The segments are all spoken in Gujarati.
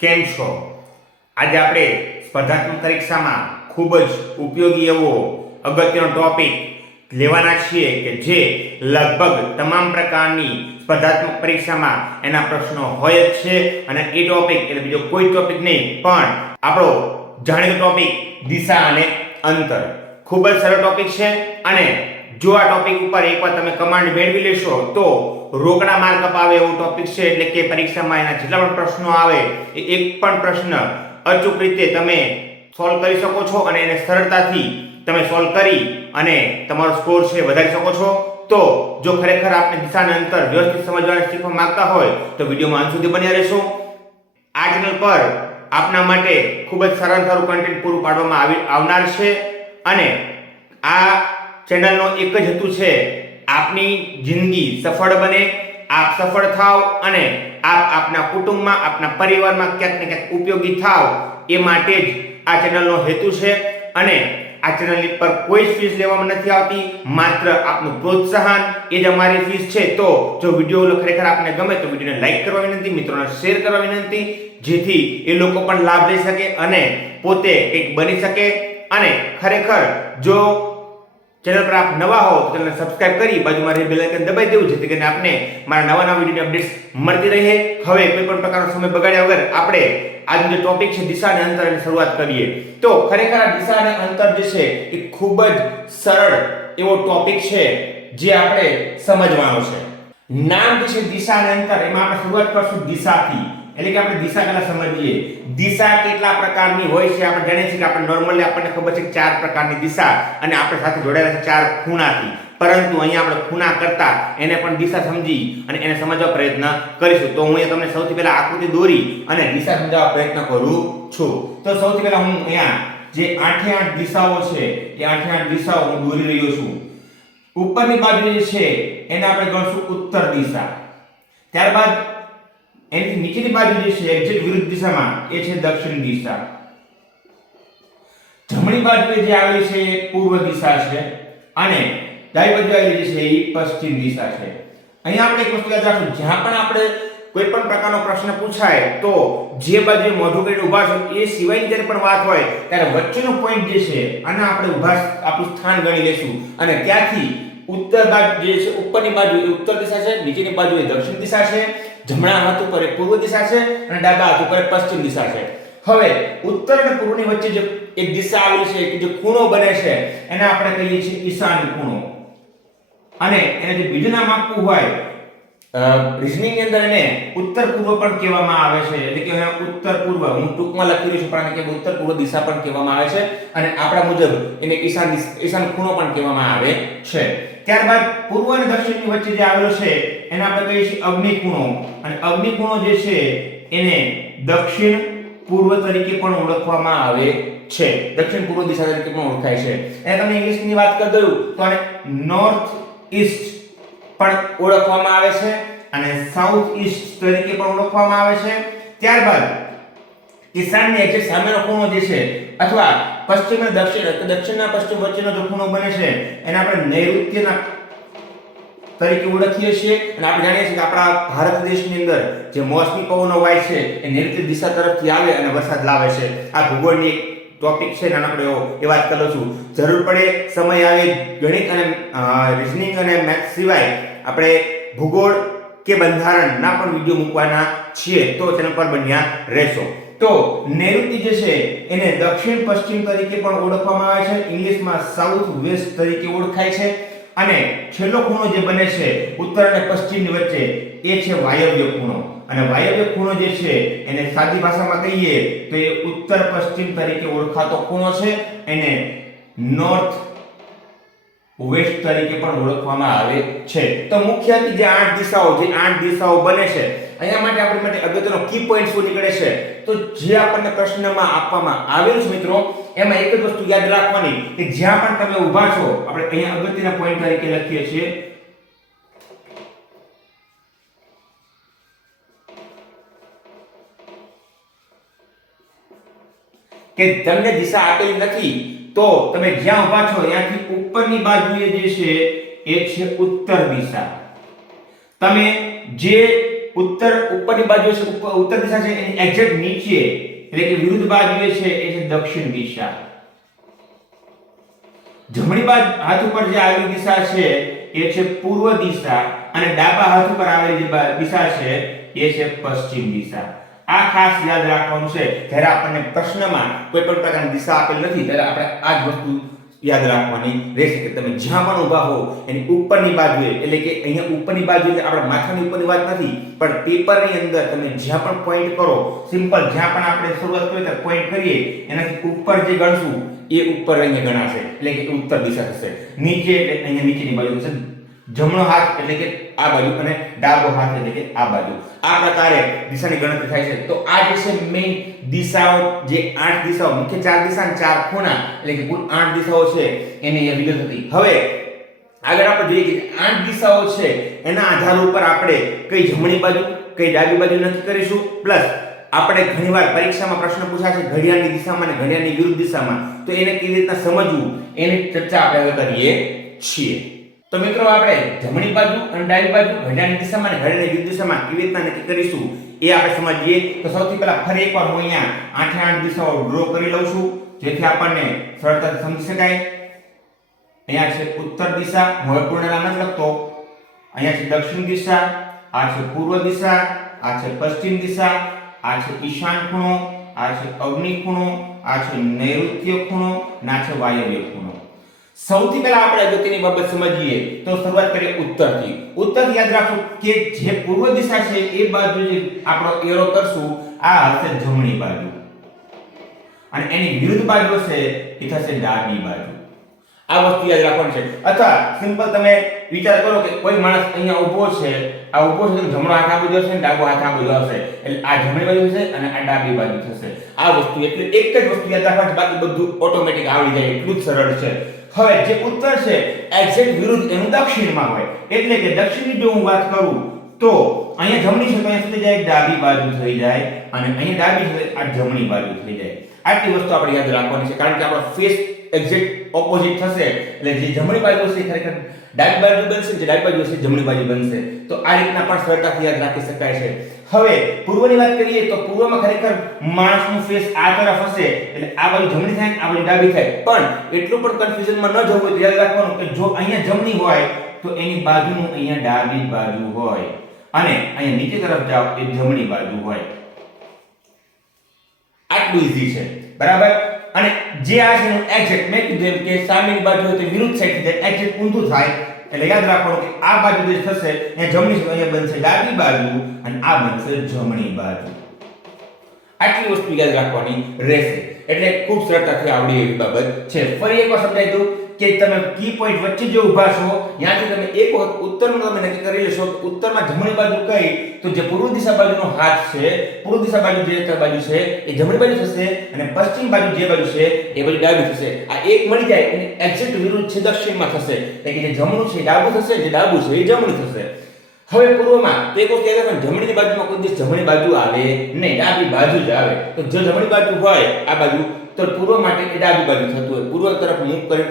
કેમ છો? આજે આપણે સ્પર્ધાત્મક પરીક્ષામાં ખૂબ જ ઉપયોગી એવો અગત્યનો ટોપિક લેવાના છીએ કે જે લગભગ તમામ પ્રકારની સ્પર્ધાત્મક પરીક્ષામાં એના પ્રશ્નો હોય જ છે. અને એ ટોપિક એટલે બીજો કોઈ ટોપિક નહીં પણ આપણો જાણીતો ટોપિક દિશા અને અંતર. ખૂબ જ સરળ ટોપિક છે અને જો આ ટોપિક ઉપર એકવાર તમે કમાન્ડ મેળવી લેશો તો રોકડા માર્ક અપાવે એવો ટોપિક છે. એટલે કે પરીક્ષામાં એના જેટલા પણ પ્રશ્નો આવે એ એક પણ પ્રશ્ન અચૂક રીતે તમે સોલ્વ કરી શકો છો અને એને સરળતાથી તમે સોલ્વ કરી અને તમારો સ્કોર છે વધારી શકો છો. તો જો ખરેખર આપણે દિશાને અંતર વ્યવસ્થિત સમજવાને શીખવા માંગતા હોય તો વિડીયોમાં અંત સુધી બન્યા રહેશો. આ ચેનલ પર આપના માટે ખૂબ જ સારું કન્ટેન્ટ પૂરું પાડવામાં આવનાર છે અને આ ચેનલનો એક જ હેતુ છે આપની જિંદગી સફળ બને, આપ સફળ થાવ અને આપ આપના કુટુંબમાં, આપના પરિવારમાં ક્યાંક ને ક્યાંક ઉપયોગી થાવ એ માટે જ આ ચેનલનો હેતુ છે. અને આ ચેનલની પર કોઈ ફીસ લેવામાં નથી આવતી, માત્ર આપનું પ્રોત્સાહન એ જ અમારી ફીસ છે. તો જો વિડીયો ખરેખર આપને ગમે તો વિડીયોને લાઈક કરવા વિનંતી, મિત્રોને શેર કરવા વિનંતી, જેથી એ લોકો પણ લાભ લઈ શકે અને પોતે કંઈક બની શકે. અને ખરેખર જો ચેનલ પર આપ નવા હો તો ચેનલને સબસ્ક્રાઇબ કરી બાજુમાં રહેલ બેલ આઇકન દબાવી દેવું, જેથી કરીને આપને મારા નવા વિડીયોની અપડેટ્સ મળતી રહે. હવે કોઈ પણ પ્રકારનો સમય બગાડ્યા વગર આપણે આજનો જે ટોપિક છે દિશા અને અંતરની શરૂઆત કરીએ. તો ખરેખર આ દિશા અને અંતર જે છે એ ખૂબ જ સરળ એવો ટોપિક છે જે આપણે સમજવાનો છે. નામ જે છે દિશા અને અંતર, એમાં આપણે શરૂઆત કરશું દિશાથી. એટલે કે આપણે દિશા પહેલા સમજીએ. દિશા કેટલા પ્રકારની હોય છે આપણે જાણીએ છીએ કે આપણે નોર્મલી આપણને ખબર છે કે 4 પ્રકારની દિશા અને આપણે સાથે જોડાયેલા છે 4 ખૂણાથી. પરંતુ અહીંયા આપણે ખૂણા કરતા એને પણ દિશા સમજી અને એને સમજવા પ્રયત્ન કરીશું. તો હું અહીંયા તમને સૌથી પહેલા આકૃતિ દોરી અને દિશા સમજાવવા પ્રયત્ન કરું છું. તો સૌથી પહેલા હું અહીંયા જે 8 દિશાઓ છે એ 8 દિશાઓ હું દોરી રહ્યો છું. ઉપરની બાજુ જે છે એને આપણે ગણશું ઉત્તર દિશા. ત્યારબાદ એની નીચેની બાજુ જે છે એક્ઝેક્ટ વિરુદ્ધ દિશામાં એ છે દક્ષિણ દિશા. જમણી બાજુએ જે આવેલી છે એ પૂર્વ દિશા છે અને ડાબી બાજુ આવેલી છે એ પશ્ચિમ દિશા છે. અહીંયા આપણે એક વસ્તુ યાદ રાખો, જ્યાં પણ આપણે કોઈ પણ પ્રકારનો પ્રશ્ન પૂછાય તો જે બાજુએ મોઢું કરીને ઊભા છો એ સિવાયની જ્યારે પણ વાત હોય ત્યારે વચ્ચેનો પોઈન્ટ જે છે આને આપણે ઊભા આપણું સ્થાન ગણી લેશું અને ત્યાંથી ઉત્તર બાજુ જે છે ઉપરની બાજુ એ ઉત્તર દિશા છે, નીચેની બાજુ એ દક્ષિણ દિશા છે, જમણા હાથ ઉપર એ પૂર્વ દિશા છે અને ડાબા હાથ ઉપર પશ્ચિમ દિશા છે. હવે ઉત્તર અને પૂર્વની વચ્ચે જે એક દિશા આવેલી છે કે જે ખૂણો બને છે એને આપણે કહીએ છીએ ઈશાન ખૂણો. અને એને જે બીજું નામ આપવું હોય રીઝનિંગ ની અંદર એને ઉત્તર પૂર્વ પણ કહેવામાં આવે છે. એટલે કે હવે ઉત્તર પૂર્વ હું ટૂંકમાં લખી રહ્યો છું પણ આને કે ઉત્તર પૂર્વ દિશા પણ કહેવામાં આવે છે અને આપણા મુજબ એને ઈશાન ખૂણો પણ કહેવામાં આવે છે. ત્યારબાદ પૂર્વ અને દક્ષિણની વચ્ચે જે આવેલો છે એને આપણે કહીએ છીએ અગ્નિ ખૂણો. અને અગ્નિ ખૂણો જે છે એને દક્ષિણ પૂર્વ તરીકે પણ ઓળખવામાં આવે છે. દક્ષિણ પૂર્વ દિશા તરીકે પણ ઓળખાય છે. અને તમને ઇંગ્લિશની વાત કરી દઉં તો આને નોર્થ ઈસ્ટ પણ ઓળખવામાં આવે છે અને સાઉથ ઈસ્ટ તરીકે પણ ઓળખવામાં આવે છે. ત્યારબાદ ઈશાનની એક્ઝેક્ટ સામેનો ખૂણો જે છે અથવા પશ્ચિમ અને દક્ષિણના પશ્ચિમ વચ્ચેનો જે ખૂણો બને છે એને આપણે નૈઋત્યના તરીકે ઓળખીએ છીએ. અને આપણે જાણીએ છીએ કે આપણા ભારત દેશની અંદર જે મોસમી પવનો વાય છે એ નૈઋત્ય દિશા તરફથી આવે અને વરસાદ લાવે છે. આ ભૂગોળની ટોપિક છે નાનકડો એ વાત કરું છું. જરૂર પડે સમય આવે ગણિત અને રીઝનિંગ અને મેથ્સ સિવાય આપણે ભૂગોળ કે બંધારણના પણ વિડીયો મૂકવાના છીએ, તો ચેનલ પર બન્યા રહેશો. તો નૈઋત્ય જે છે એને દક્ષિણ પશ્ચિમ તરીકે પણ ઓળખવામાં આવે છે, ઇંગ્લિશમાં સાઉથ વેસ્ટ તરીકે ઓળખાય છે. અને છેલ્લો ખૂણો જે બને છે ઉત્તર અને પશ્ચિમની વચ્ચે એ છે વાયવ્ય ખૂણો. અને વાયવ્ય ખૂણો જે છે એને સાદી ભાષામાં કહીએ તો એ ઉત્તર પશ્ચિમ તરીકે ઓળખાતો ખૂણો છે. એને નોર્થ વેસ્ટ તરીકે પણ ઓળખવામાં આવે છે. તો મુખ્યત્વે જે 8 દિશાઓ બને છે અહીંયા માટે આપણી માટે અગત્યનો કી પોઈન્ટ શું નીકળે છે તો જે આપણને પ્રશ્નમાં આપવામાં આવેલું છે મિત્રો એમાં એક જ વસ્તુ યાદ રાખવાની કે જ્યાં પણ તમે ઊભા છો આપણે અહીંયા અગત્યના પોઈન્ટ તરીકે લખીએ છીએ કે તમને દિશા આપેલી નથી તો તમે જ્યાં ઊભા છો ત્યાંથી ઉપરની બાજુએ જે છે એ છે ઉત્તર દિશા. તમે જે ઉપરની બાજુ છે ઉત્તર દિશા છે એની એક્ઝેક્ટ નીચે એટલે કે વિરુદ્ધ બાજુએ છે એ છે દક્ષિણ દિશા. જમણી બાજુ હાથ ઉપર જે આવેલી દિશા છે એ છે પૂર્વ દિશા અને ડાબા હાથ ઉપર આવેલી જે દિશા છે એ છે પશ્ચિમ દિશા. આ ખાસ યાદ રાખવાનું છે. જ્યારે આપણને પ્રશ્નમાં કોઈ પણ પ્રકારની દિશા આપેલ નથી ત્યારે આપણે આ જ વસ્તુ યાદ રાખવાની રહેશે કે તમે જ્યાં પણ ઊભા હો એની ઉપરની બાજુએ એટલે કે અહીંયા ઉપરની બાજુ એટલે આપણે માથાની ઉપરની વાત નથી પણ પેપરની અંદર તમે જ્યાં પણ પોઈન્ટ કરો સિમ્પલ જ્યાં પણ આપણે શરૂઆત કરીએ ત્યારે પોઈન્ટ કરીએ એનાથી ઉપર જે ગણશું એ ઉપર અહીંયા ગણાશે એટલે કે ઉત્તર દિશા થશે. નીચે એટલે અહીંયા નીચેની બાજુ થશે. જમણો હાથ એટલે કે આ બાજુ અને ડાબો હાથ એટલે કે આ બાજુ. આ પ્રકારે દિશાની ગણતરી થાય છે. તો આ જે છે મેઈન દિશાઓ જે 8 દિશાઓ મુખ્ય 4 દિશા અને 4 ખૂણા એટલે કે કુલ 8 દિશાઓ છે એની અહીંયા વિગત હતી. હવે આગળ આપણે જોઈએ કે 8 દિશાઓ છે એના આધાર ઉપર આપણે કઈ જમણી બાજુ કઈ ડાબી બાજુ નક્કી કરીશું. પ્લસ આપણે ઘણીવાર પરીક્ષામાં પ્રશ્ન પૂછાશે ઘડિયાળની દિશામાં અને ઘડિયાળની વિરુદ્ધ દિશામાં તો એને કેવી રીતના સમજવું એની ચર્ચા આપણે હવે કરીએ છીએ. તો મિત્રો આપણે જમણી બાજુ અને ડાબી બાજુ ઘડિયાળની દિશામાં અને ઘડિયાળની વિરુદ્ધ દિશામાં કેવી રીતના નક્કી કરીશું એ આપણે સમજીએ. તો સૌથી પહેલા ફરી એકવાર હું અહીંયા 8 દિશાઓ ડ્રો કરી લઉં છું જેથી આપણને સરળતાથી સમજી શકાય. અહીંયા છે ઉત્તર દિશા, હું પૂર્ણ નામ નથી લખતો. અહીંયા છે દક્ષિણ દિશા, આ છે પૂર્વ દિશા, આ છે પશ્ચિમ દિશા, આ છે ઈશાન ખૂણો, આ છે અગ્નિ ખૂણો, આ છે નૈઋત્ય ખૂણો, આ છે વાયવ્ય ખૂણો. સૌથી પહેલા આપણે અગત્યની બાબત સમજીએ તો શરૂઆત કરીએ ઉત્તરથી. ઉત્તરથી યાદ રાખો કે જે પૂર્વ દિશા છે એ બાજુ જે આપણો એરો કરશું આ હશે જમણી બાજુ અને એની વિરુદ્ધ બાજુ છે એ થશે ડાબી બાજુ. આ વસ્તુ યાદ રાખવાની છે. અથવા સિમ્પલ તમે વિચાર કરો કે કોઈ માણસ અહીંયા ઊભો છે, આ ઊભો છે તો જમણો હાથ આ બાજુ હશે અને ડાબો હાથ આ બાજુ હશે એટલે આ જમણી બાજુ છે અને આ ડાબી બાજુ થશે. આ વસ્તુ એટલે એક જ વસ્તુ યાદ રાખવાની, બાકી બધું ઓટોમેટિક આવડી જાય એટલું જ સરળ છે. હવે જે ઉત્તર છે એક્ઝેક્ટ વિરુદ્ધ એનું દક્ષિણમાં હોય એટલે કે દક્ષિણની જો હું વાત કરું તો અહીંયા જમણી છે તો અહીંયા થઈ જાય ડાબી બાજુ થઈ જાય અને અહીંયા ડાબી છે આ જમણી બાજુ થઈ જાય. આટલી વસ્તુ આપણે યાદ રાખવાની છે કારણ કે આપણો ફેસ એક્ઝેક્ટ ઓપોઝિટ થશે એટલે જે જમણી બાજુ છે ખરેખર ડાબી બાજુ બનશે, જે ડાબી બાજુ છે જમણી બાજુ બનશે. તો આ રીતના પણ સરળતાથી યાદ રાખી શકાય છે. હવે પૂર્વની વાત કરીએ તો પૂર્વમાં ખરેખર માણસનું ફેસ આ તરફ હશે એટલે આ બાજુ જમણી થાય આ બાજુ ડાબી થાય. પણ એટલું પણ કન્ફ્યુઝનમાં ન જવું હોય તો યાદ રાખવાનું કે જો અહીંયા જમણી હોય તો એની બાજુનું અહીંયા ડાબી બાજુ હોય અને અહીંયા નીચે તરફ જાઓ એ જમણી બાજુ હોય. આટલું ઈઝી છે બરાબર. અને જે આ છે એક્ઝેક્ટ મેં કીધું એમ કે સામેની બાજુ હોય તો વિરુદ્ધ સાઈડ થી એક્ઝેક્ટ ઊંધું થાય એટલે યાદ રાખવાનું કે આ બાજુ જે થશે એ જમણી છે અહીંયા બનશે ડાબી બાજુ અને આ બનશે જમણી બાજુ. આટલી વસ્તુ યાદ રાખવાની રહેશે એટલે ખૂબ સરળતાથી આવડી એવી બાબત છે. ફરી એકવાર સમજાવી દઉં કે તમે કી પોઈન્ટ વચ્ચે જે ઊભા છો ત્યાંથી તમે એક વખત ઉત્તરનું તમે નક્કી કરી લેશો કે ઉત્તરમાં જમણી બાજુ કઈ તો જે પૂર્વ દિશા બાજુનો હાથ છે પૂર્વ દિશા બાજુ જે બાજુ છે એ જમણી બાજુ થશે અને પશ્ચિમ બાજુ જે બાજુ છે એ બાજુ ડાબી થશે. આ એક મળી જાય અને એક્ઝેક્ટ વિરુદ્ધ છે દક્ષિણમાં થશે એટલે કે જે જમણું છે ડાબું થશે, જે ડાબું છે એ જમણું થશે. હવે પૂર્વમાં તો એક વસ્તુ યાદ રાખો જમણી બાજુમાં કોઈ દિવસ જમણી બાજુ આવે નહીં, ડાબી બાજુ જ આવે. તો જો જમણી બાજુ હોય આ બાજુ તો પૂર્વ માટે એ ડાબી બાજુ થતું હોય. પૂર્વ તરફ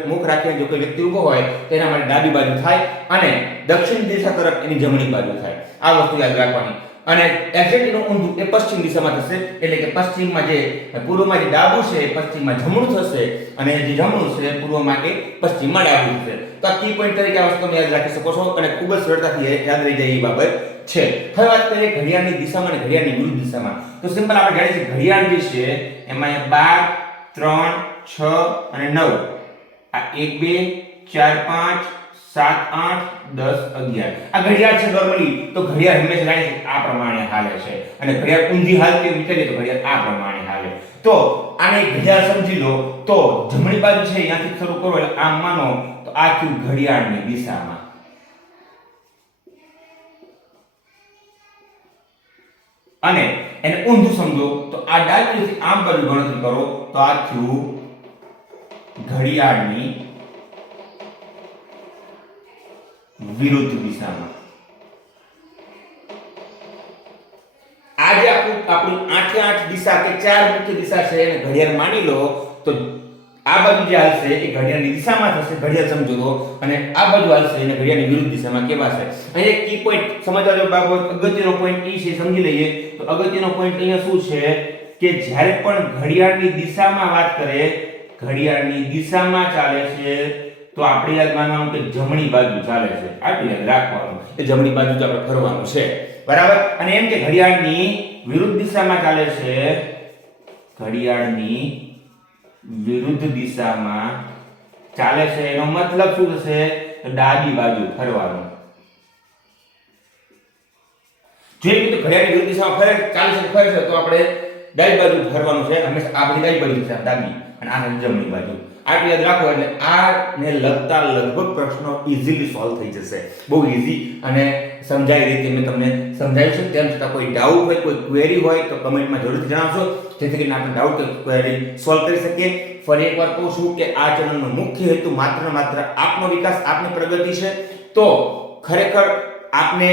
મુખ રાખીને જો કોઈ વ્યક્તિ ઊભો હોય તો એના માટે ડાબી બાજુ થાય અને દક્ષિણ દિશા તરફ એની જમણી બાજુ થાય. આ વસ્તુ યાદ રાખવાની. અને એક્ઝેક્ટ એનું ઊંધું એ પશ્ચિમ દિશામાં થશે એટલે કે પશ્ચિમમાં જે પૂર્વમાં જે ડાબું છે એ પશ્ચિમમાં જમણું થશે અને જે જમણું છે પૂર્વમાં એ પશ્ચિમમાં ડાબું થશે. તો આ કી પોઈન્ટ તરીકે આ વસ્તુ યાદ રાખી શકો છો અને ખૂબ જ સરળતાથી યાદ રહી જાય એ બાબત છે. હવે વાત કરીએ ઘડિયાળની દિશામાં અને ઘડિયાળની વિરુદ્ધ દિશામાં. તો સિમ્પલ આપણે જાણીએ છીએ ઘડિયાળ જે છે એમાં 12 3 6 અને 9 આ 1 2 4 5 7 8 10 11 આ ઘડિયાળ છે. નોર્મલી તો ઘડિયાળ હંમેશા જાણે છે આ પ્રમાણે હાલે છે અને ઘડિયાળ ઊંધી હાલતી વિચારીએ તો ઘડિયાળ આ પ્રમાણે હાલે. તો આને ઘડિયાળ સમજી લો તો જમણી બાજુ છે અહીંયાથી શરૂ કરો એટલે આમ માનો તો આ થયું ઘડિયાળની દિશામાં અને એને ઊંધું સમજો તો આ ડાબીથી આમ બાજુ ગણતરી કરો તો આ થયું ઘડિયાળની વિરુદ્ધ દિશામાં. આજે આપણી 8 દિશા કે 4 મુખ્ય દિશા છે એને ઘડિયાળ માની લો તો આ બાજુ જે હાલશે એ ઘડિયાળની દિશામાં થશે, ઘડિયાળ સમજો તો, અને આ બાજુ હાલશે એને ઘડિયાળની વિરુદ્ધ દિશામાં કહેવાશે. અહીં એક કી પોઈન્ટ સમજવા જેવો બાબત અગત્યનો પોઈન્ટ એ છે, સમજી લઈએ તો અગત્યનો પોઈન્ટ અહીંયા શું છે કે જ્યારે પણ ઘડિયાળની દિશામાં વાત કરે, ઘડિયાળની દિશામાં ચાલે છે તો આપણે યાદ માનવાનું કે જમણી બાજુ ચાલે છે, આટલું યાદ રાખવાનું કે જમણી બાજુ જ આપણે ફરવાનું છે, બરાબર. અને એમ કે ઘડિયાળની વિરુદ્ધ દિશામાં ચાલે છે, ઘડિયાળની વિરુદ્ધ દિશામાં ચાલે છે એનો મતલબ શું થશે? ડાબી બાજુ ફરવાનું. જો એ તો ઘડિયાળની વિરુદ્ધ દિશામાં ફરે ચાલે છે ફરે છે તો આપણે ડાબી બાજુ ફરવાનું છે હંમેશા. આ બધી ડાબી બાજુ છે, ડાબી, અને આ જમણી બાજુ. આટલું યાદ રાખો એટલે આ ને લગતા લગભગ પ્રશ્નો ઈઝીલી સોલ્વ થઈ જશે. બહુ ઈઝી અને સમજાય રીતે મેં તમને સમજાવ્યું છે. તેમ છતાં કોઈ ડાઉટ હોય, કોઈ ક્વેરી હોય તો કમેન્ટમાં જરૂરથી જણાવશો, જેથી કરીને આપણે ડાઉટ કે ક્વેરી સોલ્વ કરી શકીએ. ફરી એકવાર કહું છું કે આ ચેનલનો મુખ્ય હેતુ માત્ર ને માત્ર આપનો વિકાસ, આપની પ્રગતિ છે. તો ખરેખર આપને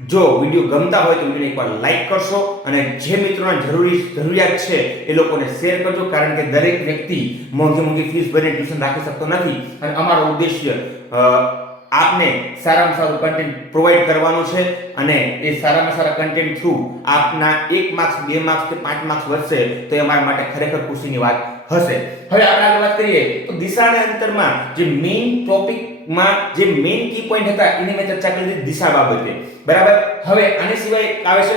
જો વિડિયો ગમતા હોય તો વિડિયોને એકવાર લાઈક કરશો અને જે મિત્રોને જરૂરિયાત છે એ લોકોને શેર કરજો, કારણ કે દરેક વ્યક્તિ મોંઘી ફીસ ભરીને ટ્યુશન રાખી શકતો નથી અને અમારો ઉદ્દેશ્ય આપને સારામાં સારું કન્ટેન્ટ પ્રોવાઈડ કરવાનું છે અને એ સારામાં સારા કન્ટેન્ટ થ્રુ આપના 1 માર્ક્સ 2 માર્ક્સ કે 5 માર્ક્સ વધશે તો એ અમારા માટે ખરેખર ખુશીની વાત હશે. હવે આપણે આગળ વાત કરીએ તો દિશા અને અંતરમાં જે મેઇન ટોપિકમાં જે મેઇન કી પોઈન્ટ હતા એની મેં ચર્ચા કરી દીધી દિશા બાબતે, બરાબર. હવે આની સિવાય આવે છે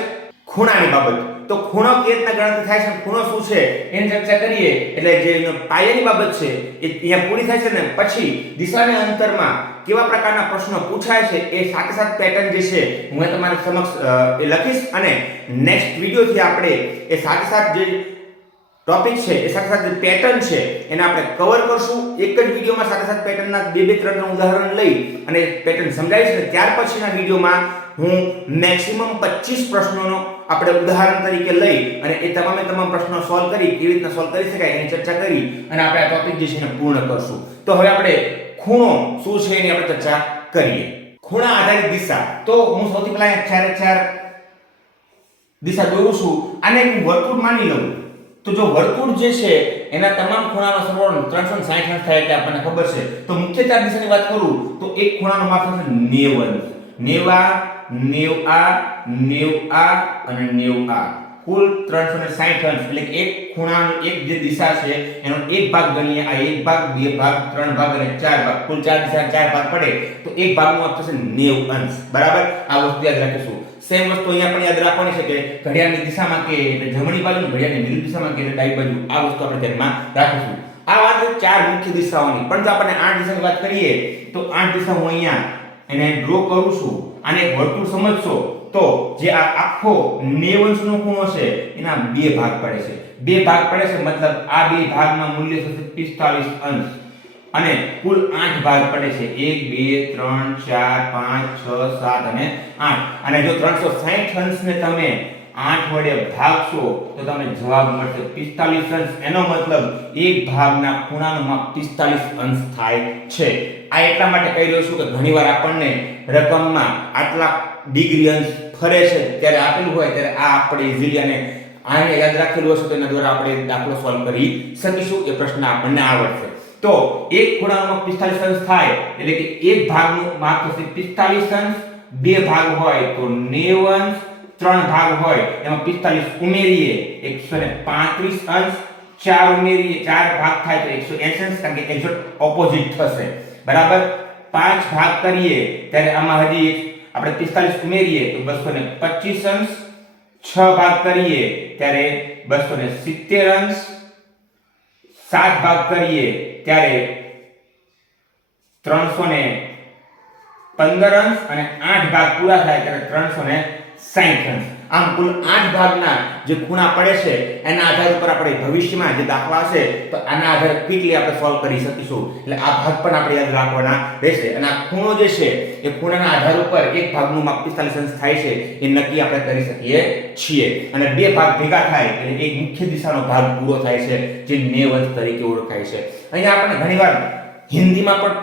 ખૂણાની બાબત. તો ખૂણો કેવી રીતના ગણતરી થાય છે, ખૂણો શું છે એની ચર્ચા કરીએ એટલે જે એનો પાયાની બાબત છે એ અહીંયા પૂરી થાય છે ને પછી દિશા અને અંતરમાં કેવા પ્રકારના પ્રશ્નો પૂછાય છે એ સાથે સાથે પેટર્ન જે છે હું તમારી સમક્ષ એ લખીશ અને નેક્સ્ટ વિડિયોથી આપણે એ સાથે સાથે જે ટોપિક છે એ સાથે સાથે પેટર્ન છે એને આપણે કવર કરશું. એક જ વિડિયોમાં સાથે સાથે પેટર્નના 2-3 ઉદાહરણ લઈ અને પેટર્ન સમજાવીશ ને ત્યાર પછીના વિડિયોમાં હું મેક્સિમમ 25 પ્રશ્નોનો આપણે ઉદાહરણ તરીકે લઈ અને એ તમામ પ્રશ્નો સોલ્વ કરી કેવી રીતના સોલ્વ કરી શકાય એની ચર્ચા કરી અને આપણે આ ટોપિક જે છે એને પૂર્ણ કરશું. તો હવે આપણે ખૂણો શું છે એની આપણે ચર્ચા કરીએ. ખૂણા આધારિત દિશા. તો હું સૌથી પહેલા 4 દિશા દોરું છું. આને એક વર્તુળ માની લઉં તો જો વર્તુળ જે છે એના તમામ ખૂણાનો સરવાળો 360 અંશ થાય એટલે આપણને ખબર છે. તો મુખ્ય 4 દિશાની વાત કરું તો એક ખૂણાનો માપ થશે 90 અંશ. 90 અને 90 કુલ 360 અંશ. એટલે એક ખૂણાનો એક જે દિશા છે એનો એક ભાગ ગણીએ, આ એક ભાગ, બે ભાગ, ત્રણ ભાગ અને ચાર ભાગ, કુલ 4 દિશા 4 ભાગ પડે તો એક ભાગનું માપ થશે 90 અંશ, બરાબર. આ વસ્તુ યાદ રાખીશું. સેમ વસ્તુ અહીંયા પણ યાદ રાખવાની છે કે ઘડિયાળની દિશામાં કે એટલે જમણી બાજુ, ઘડિયાળની વિરુદ્ધ દિશામાં કે એટલે ડાબી બાજુ. આ વસ્તુ આપણે ધ્યાનમાં રાખીશું. આ વાત છે 4 મુખ્ય દિશાઓની. પણ જો આપણે 8 દિશાની વાત કરીએ તો 8 દિશા હું અહીંયા એને ડ્રો કરું છું. આને એક વર્તુળ સમજશો તો જે આ આખો 90 અંશનો ખૂણો છે એના 2 ભાગ પડે છે. 2 ભાગ પડે છે મતલબ આ 2 ભાગના મૂલ્ય થશે 45 અંશ અને કુલ 8 ભાગ પડે છે. 1 2 3 4 5 6 7 અને 8. અને જો 360 અંશને તમે 8 વડે ભાગશો તો તમને જવાબ મળશે 45 અંશ. એનો મતલબ એક ભાગના ખૂણાનું માપ 45 અંશ થાય છે. આ એટલા માટે કહી રહ્યો છું કે ઘણીવાર આપણને રકમમાં આટલા ડિગ્રી અંશ ફરે છે ત્યારે આપેલું હોય ત્યારે આ આપણે ઈઝીલી અને આને યાદ રાખેલું હશે તો એના દ્વારા આપણે દાખલો સોલ્વ કરી શકીશું. એ પ્રશ્ન આપણને આવડશે. તો એક ખૂણાનો માપ 45 અંશ થાય એટલે કે એક ભાગનું માપ થશે 45 અંશ. બે ભાગ હોય તો 90 અંશ, ત્રણ ભાગ હોય એમાં 45 ઉમેરીએ 135 અંશ, 4 ઉમેરીએ 4 ભાગ થાય તો 180 અંશ, કારણ કે એક્ઝેક્ટ ઓપોઝિટ થશે, બરાબર. 5 ભાગ કરીએ ત્યારે આમાં હજી આપણે 45 ઉમેરીએ તો 225 અંશ, 6 ભાગ કરીએ ત્યારે 270 અંશ, 7 ભાગ કરીએ ત્યારે 315 અંશ અને 8 ભાગ પૂરા થાય ત્યારે 360 અંશ. આમ કુલ 8 ભાગના જે ખૂણા પડે છે એના આધાર ઉપર આપણે ભવિષ્યમાં જે દાખલા હશે તો આના આધારે ક્વિકલી આપણે સોલ્વ કરી શકીશું. એટલે આ ભાગ પણ આપણે યાદ રાખવાના રહેશે. અને આ ખૂણો જે છે એ ખૂણાના આધાર ઉપર એક ભાગનું માપ 45 અંશ થાય છે એ નક્કી આપણે કરી શકીએ છીએ. અને બે ભાગ ભેગા થાય એટલે એક મુખ્ય દિશાનો ભાગ પૂરો થાય છે જે 90 અંશ તરીકે ઓળખાય છે. અહીંયા આપણે ઘણીવાર હિન્દીમાં પણ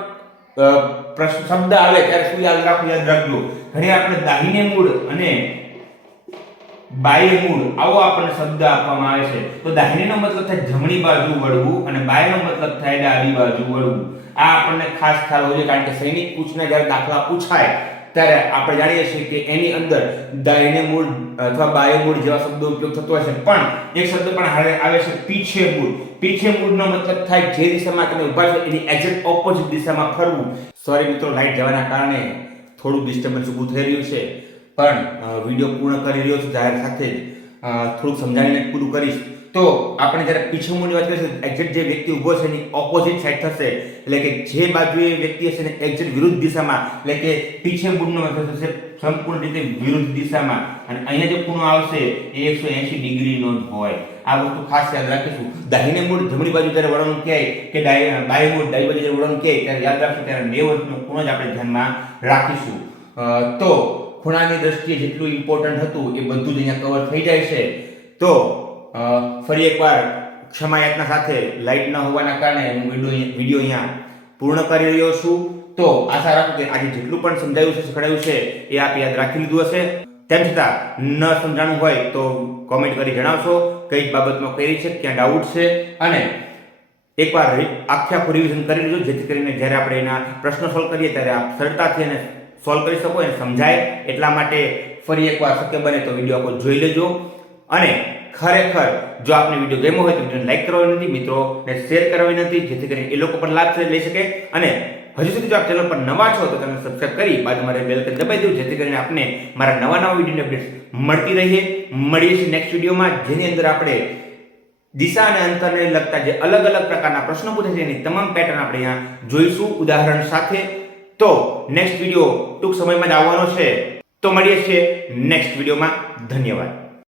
પ્રશ્ન શબ્દ આવે ત્યારે શું યાદ રાખવું, યાદ રાખજો. ઘણી આપણે દાહિને મૂળ અને બાહ્ય મૂળ, આવો આપણને શબ્દ આપવામાં આવે છે. તો દાહિનીનો મતલબ થાય જમણી બાજુ વળવું અને બાહ્યનો મતલબ થાય ડાબી બાજુ વળવું. આ આપણને ખાસ ખ્યાલ હોવો જોઈએ, કારણ કે સૈનિક પૂછના જ્યારે દાખલા પૂછાય ત્યારે આપણે જાણીએ છીએ કે એની અંદર દાહિને મૂળ અથવા બાહ્ય મૂળ જેવા શબ્દો ઉપયોગ થતો હોય છે. પણ એક શબ્દ પણ આવે છે પીછે મૂળ. પીછે મૂળનો મતલબ થાય જે દિશામાં તમે ઊભા છો એની એક્ઝેક્ટ ઓપોઝિટ દિશામાં ફરવું. સોરી મિત્રો, લાઈટ જવાના કારણે થોડું ડિસ્ટર્બન્સ ઊભું થઈ રહ્યું છે, પણ વિડીયો પૂર્ણ કરી રહ્યો છું જાહેર સાથે જ થોડુંક સમજાવીને પૂરું કરીશ. તો આપણે જ્યારે પીછે મૂળની વાત કરીશું, એક્ઝેક્ટ જે વ્યક્તિ ઊભો છે એની ઓપોઝિટ સાઈડ થશે, એટલે કે જે બાજુએ વ્યક્તિ હશે ને એક્ઝેક્ટ વિરુદ્ધ દિશામાં, એટલે કે પીછે મૂળનો મતલબ થશે સંપૂર્ણ રીતે વિરુદ્ધ દિશામાં. અને અહીંયા જે ખૂણો આવશે એ 180 ડિગ્રીનો જ હોય. આ વસ્તુ ખાસ યાદ રાખીશું. દાહિને મૂળ જમણી બાજુ જ્યારે વળવાનું કહે કે બાહ્ય મૂળ ડાબી બાજુ જ્યારે વળવાનું કહે ત્યારે યાદ રાખશું, ત્યારે 90 વર્ષનો ખૂણો જ આપણે ધ્યાનમાં રાખીશું. તો ખૂણાની દ્રષ્ટિએ જેટલું ઇમ્પોર્ટન્ટ હતું એ બધું જ અહીંયા કવર થઈ જાય છે. તો ફરી એકવાર ક્ષમા યાચના સાથે લાઈટ ન હોવાના કારણે હું વિડીયો અહીંયા પૂર્ણ કરી રહ્યો છું. તો આશા રાખું કે આજે જેટલું પણ સમજાયું છે, શીખવાડ્યું છે એ આપ યાદ રાખી લીધું હશે. તેમ છતાં ન સમજાણું હોય તો કોમેન્ટ કરી જણાવશો કઈ બાબતમાં query છે, ક્યાં ડાઉટ છે, અને એકવાર આખું રિવિઝન કરી લેજો, જેથી કરીને જ્યારે આપણે એના પ્રશ્નો સોલ્વ કરીએ ત્યારે આપ સરળતાથી એને સોલ્વ કરી શકો અને સમજાય. એટલા માટે ફરી એકવાર શક્ય બને તો વિડીયો આખો જોઈ લેજો. અને ખરેખર જો આપને વિડીયો ગમ્યો હોય તો વિડીયોને લાઈક કરવાની નથી, મિત્રોને શેર કરવાની નથી, જેથી કરીને એ લોકો પણ લાભ લઈ શકે. અને હજુ સુધી જો આપ ચેનલ પર નવા છો તો તમે સબસ્ક્રાઇબ કરી બાજુમાં રહેલ બેલ આઇકન દબાવી દો, જેથી કરીને આપને મારા નવા વિડીયોની અપડેટ્સ મળતી રહે. મળીએ છીએ નેક્સ્ટ વિડીયોમાં, જેની અંદર આપણે દિશા અને અંતરને લગતા જે અલગ અલગ પ્રકારના પ્રશ્નો પૂછે છે એની તમામ પેટર્ન આપણે અહીંયા જોઈશું ઉદાહરણ સાથે. તો નેક્સ્ટ વિડીયો ટૂંક સમયમાં જ આવવાનો છે. તો મળીએ છીએ નેક્સ્ટ વિડીયોમાં. ધન્યવાદ.